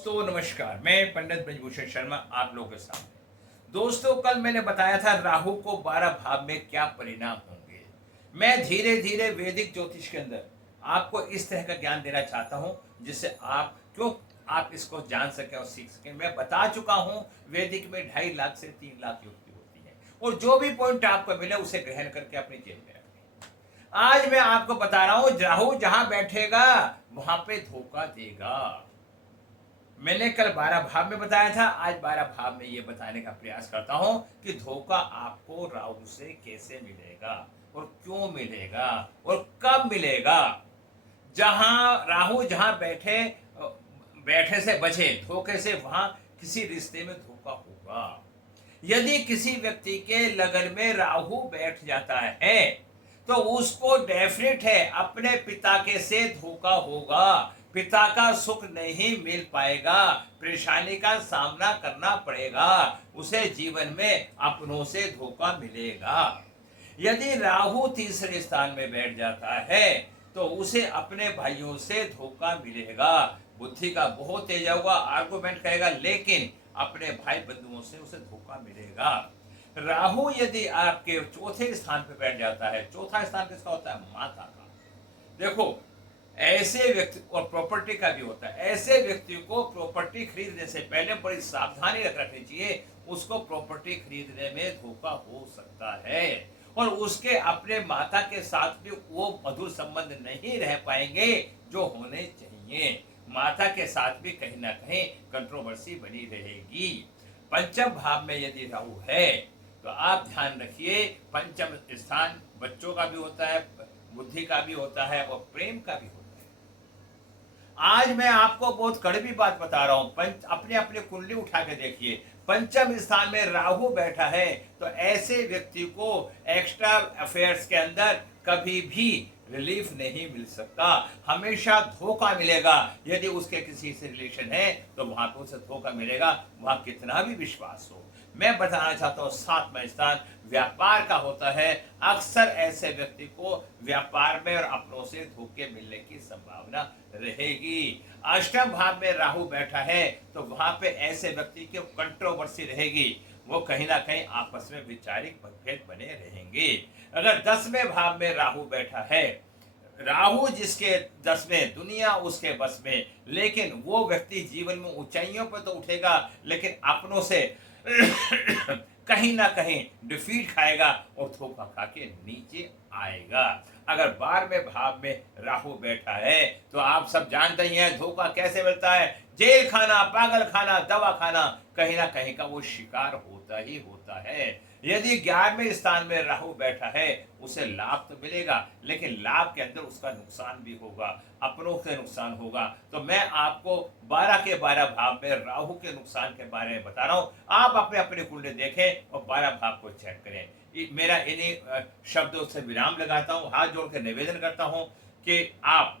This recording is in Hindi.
दोस्तों नमस्कार, मैं पंडित ब्रजभूषण शर्मा आप लोगों के सामने। दोस्तों कल मैंने बताया था राहु को 12 भाव में क्या परिणाम होंगे। मैं धीरे धीरे वैदिक ज्योतिष के अंदर आपको इस तरह का ज्ञान देना चाहता हूं जिससे आप इसको जान सकें और सीख सकें। मैं बता चुका हूं वैदिक में 2.5 लाख से 3 लाख युक्ति होती है और जो भी पॉइंट आपको मिले उसे ग्रहण करके अपनी जेब में रखें। आज मैं आपको बता रहा हूं राहु जहां बैठेगा वहां पे धोखा देगा। मैंने कल 12 भाव में बताया था, आज 12 भाव में ये बताने का प्रयास करता हूं कि धोखा आपको राहु से कैसे मिलेगा और क्यों मिलेगा और कब मिलेगा। जहां बैठे से बचे धोखे से, वहां किसी रिश्ते में धोखा होगा। यदि किसी व्यक्ति के लगन में राहु बैठ जाता है तो उसको डेफिनेट है अपने पिता के से धोखा होगा। पिता का सुख नहीं मिल पाएगा, परेशानी का सामना करना पड़ेगा, उसे जीवन में अपनों से धोखा मिलेगा। यदि राहु तीसरे स्थान में बैठ जाता है तो उसे अपने भाइयों से धोखा मिलेगा। बुद्धि का बहुत तेज होगा, आर्गुमेंट करेगा, लेकिन अपने भाई बंधुओं से उसे धोखा मिलेगा। राहु यदि आपके चौथे स्थान पर बैठ जाता है, चौथा स्थान किसका होता है? माता का। देखो, ऐसे व्यक्ति और प्रॉपर्टी का भी होता है, ऐसे व्यक्ति को प्रॉपर्टी खरीदने से पहले बड़ी सावधानी रखनी चाहिए। उसको प्रॉपर्टी खरीदने में धोखा हो सकता है और उसके अपने माता के साथ भी वो मधुर संबंध नहीं रह पाएंगे जो होने चाहिए। माता के साथ भी कहीं ना कहीं कंट्रोवर्सी बनी रहेगी। पंचम भाव में यदि राहु है तो आप ध्यान रखिए, पंचम स्थान बच्चों का भी होता है, बुद्धि का भी होता है और प्रेम का भी होता है। आज मैं आपको बहुत कड़वी बात बता रहा हूं। पंच अपने अपने कुंडली उठा के देखिए, पंचम स्थान में राहु बैठा है तो ऐसे व्यक्ति को एक्स्ट्रा अफेयर्स के अंदर कभी भी रिलीफ नहीं मिल सकता, हमेशा धोखा मिलेगा। यदि उसके किसी से रिलेशन है तो वहां पर उसे धोखा मिलेगा, वहां कितना भी विश्वास हो। मैं बताना चाहता हूँ सातवां स्थान व्यापार का होता है। अक्सर ऐसे व्यक्ति को व्यापार में और अपनों से धोखे मिलने की संभावना रहेगी। अष्टम भाव में राहु बैठा है तो वहां पे ऐसे व्यक्ति की कंट्रोवर्सी रहेगी, वो कहीं ना कहीं आपस में वैचारिक मतभेद बने रहेंगे। अगर 10वें भाव में राहु बैठा है, राहु जिसके 10वें, दुनिया उसके बस में, लेकिन वो व्यक्ति जीवन में ऊंचाइयों पर तो उठेगा लेकिन अपनों से कहीं ना कहीं डिफीट खाएगा और धोखा खा के नीचे आएगा। अगर 12वें भाव में राहु बैठा है तो आप सब जानते ही हैं धोखा कैसे मिलता है। जेल खाना, पागल खाना, दवा खाना, कहीं ना कहीं का वो शिकार होता ही होता है। यदि 11वें स्थान में राहु बैठा है उसे लाभ तो मिलेगा लेकिन लाभ के अंदर उसका नुकसान भी होगा, अपनों से नुकसान होगा। तो मैं आपको 12 के 12 भाव में राहु के नुकसान के बारे में बता रहा हूं। आप अपने अपने कुंडली देखें और 12 भाव को चेक करें। मेरा इन्हीं शब्दों से विराम लगाता हूं, हाथ जोड़ के निवेदन करता हूं कि आप